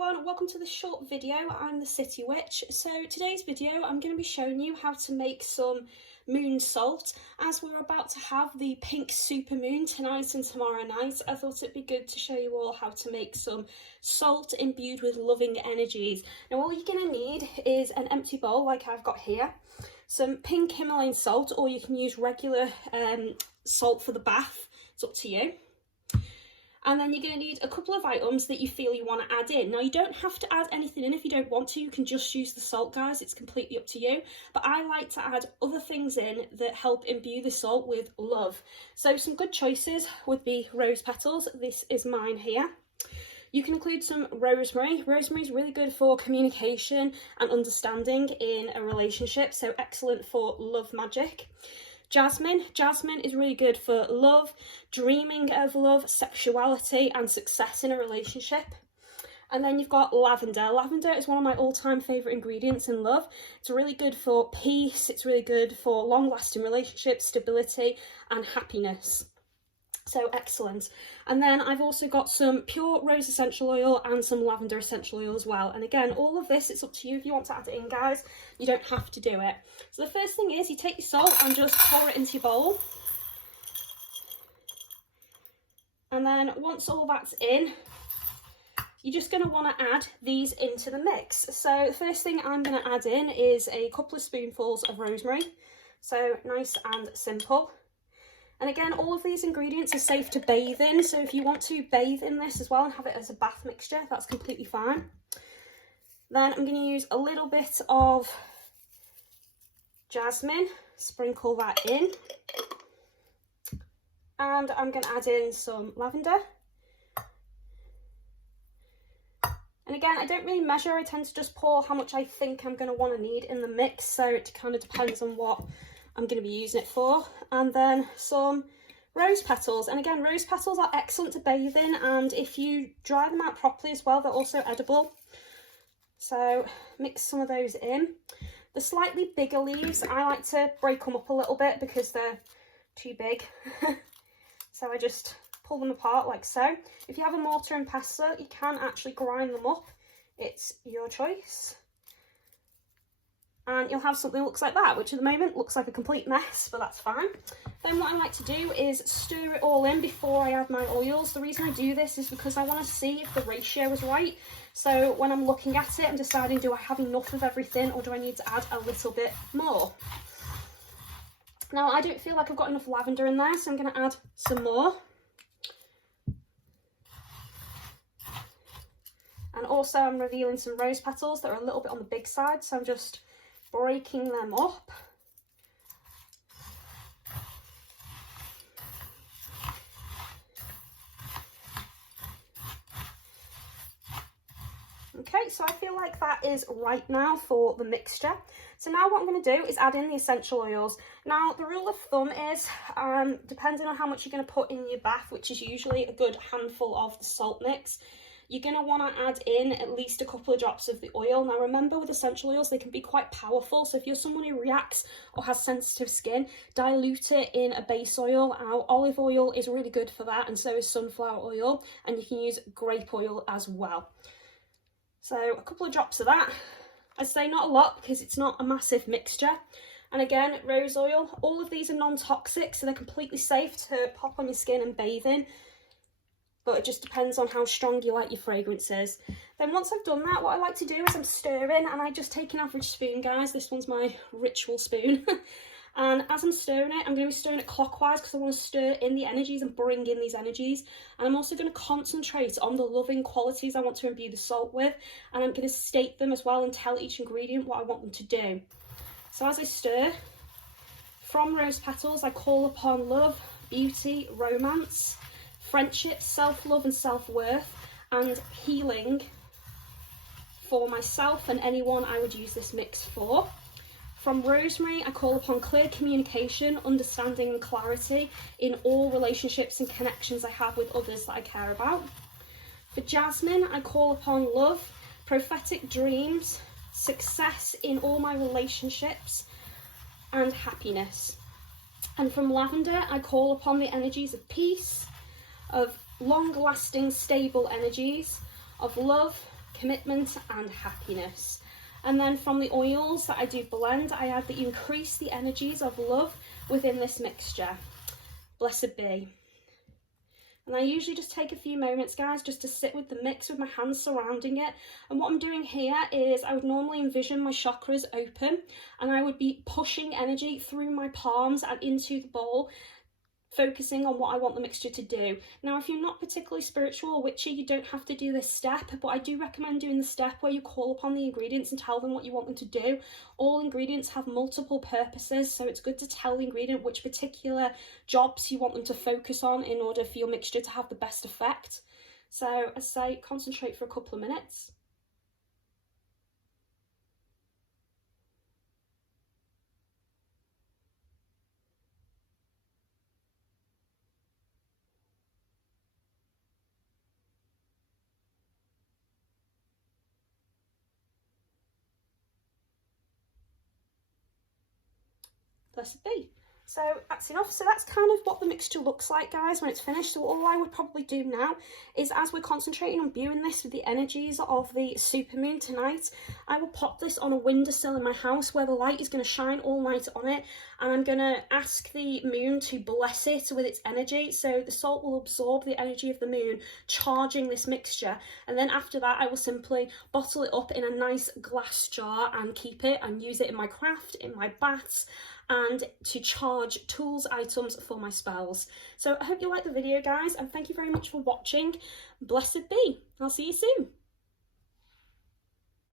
everyone, welcome to this short video. I'm the City Witch. So today's video I'm going to be showing you how to make some moon salt. As we're about to have the pink supermoon tonight and tomorrow night, I thought it'd be good to show you all how to make some salt imbued with loving energies. Now all you're going to need is an empty bowl like I've got here, some pink Himalayan salt, or you can use regular salt for the bath, it's up to you. And then you're going to need a couple of items that you feel you want to add in. Now, you don't have to add anything in if you don't want to. You can just use the salt, guys. It's completely up to you. But I like to add other things in that help imbue the salt with love. So some good choices would be rose petals. This is mine here. You can include some rosemary. Rosemary is really good for communication and understanding in a relationship. So excellent for love magic. Jasmine is really good for love, dreaming of love, sexuality and success in a relationship. And then you've got lavender. Lavender is one of my all-time favourite ingredients in love. It's really good for peace, it's really good for long-lasting relationships, stability and happiness. So excellent. And then I've also got some pure rose essential oil and some lavender essential oil as well. And again, all of this, it's up to you if you want to add it in, guys. You don't have to do it. So the first thing is you take your salt and just pour it into your bowl. And then once all that's in, you're just going to want to add these into the mix. So the first thing I'm going to add in is a couple of spoonfuls of rosemary. So nice and simple. And again, all of these ingredients are safe to bathe in, so if you want to bathe in this as well and have it as a bath mixture, that's completely fine. Then I'm going to use a little bit of jasmine, sprinkle that in. And I'm going to add in some lavender. And again, I don't really measure, I tend to just pour how much I think I'm going to want to need in the mix, so it kind of depends on what I'm going to be using it for. And then some rose petals, and again, rose petals are excellent to bathe in, and if you dry them out properly as well, they're also edible. So mix some of those in. The slightly bigger leaves, I like to break them up a little bit because they're too big. So I just pull them apart like so. If you have a mortar and pestle, you can actually grind them up, it's your choice. And you'll have something that looks like that, which at the moment looks like a complete mess, but that's fine. Then what I like to do is stir it all in before I add my oils. The reason I do this is because I want to see if the ratio is right. So when I'm looking at it, I'm deciding, do I have enough of everything or do I need to add a little bit more? Now, I don't feel like I've got enough lavender in there, so I'm going to add some more. And also I'm revealing some rose petals that are a little bit on the big side, so I'm just breaking them up. Okay, so I feel like that is right now for the mixture. So now what I'm going to do is add in the essential oils. Now the rule of thumb is, depending on how much you're going to put in your bath, which is usually a good handful of the salt mix, you're going to want to add in at least a couple of drops of the oil. Now remember, with essential oils, they can be quite powerful. So if you're someone who reacts or has sensitive skin, dilute it in a base oil. Now olive oil is really good for that, and so is sunflower oil. And you can use grape oil as well. So a couple of drops of that. I say not a lot because it's not a massive mixture. And again, rose oil. All of these are non-toxic, so they're completely safe to pop on your skin and bathe in. But it just depends on how strong you like your fragrances. Then once I've done that, what I like to do is I'm stirring, and I just take an average spoon, guys. This one's my ritual spoon. And as I'm stirring it, I'm going to be stirring it clockwise because I want to stir in the energies and bring in these energies. And I'm also going to concentrate on the loving qualities I want to imbue the salt with. And I'm going to state them as well and tell each ingredient what I want them to do. So as I stir, from rose petals, I call upon love, beauty, romance, friendship, self-love and self-worth, and healing for myself and anyone I would use this mix for. From rosemary, I call upon clear communication, understanding and clarity in all relationships and connections I have with others that I care about. For jasmine, I call upon love, prophetic dreams, success in all my relationships, and happiness. And from lavender, I call upon the energies of peace, of long-lasting, stable energies, of love, commitment and happiness. And then from the oils that I do blend, I add that you increase the energies of love within this mixture. Blessed be. And I usually just take a few moments, guys, just to sit with the mix with my hands surrounding it. And what I'm doing here is I would normally envision my chakras open and I would be pushing energy through my palms and into the bowl, focusing on what I want the mixture to do. Now, if you're not particularly spiritual or witchy, you don't have to do this step, but I do recommend doing the step where you call upon the ingredients and tell them what you want them to do. All ingredients have multiple purposes, so it's good to tell the ingredient which particular jobs you want them to focus on in order for your mixture to have the best effect. So, as I say, concentrate for a couple of minutes. Blessed be. So that's enough. So that's kind of what the mixture looks like, guys, when it's finished. So all I would probably do now is, as we're concentrating on imbuing this with the energies of the supermoon tonight, I will pop this on a windowsill in my house where the light is going to shine all night on it, and I'm going to ask the moon to bless it with its energy. So the salt will absorb the energy of the moon, charging this mixture, and then after that I will simply bottle it up in a nice glass jar and keep it and use it in my craft, in my baths, and to charge tools items for my spells. So I hope you liked the video, guys, and thank you very much for watching. Blessed be. I'll see you soon.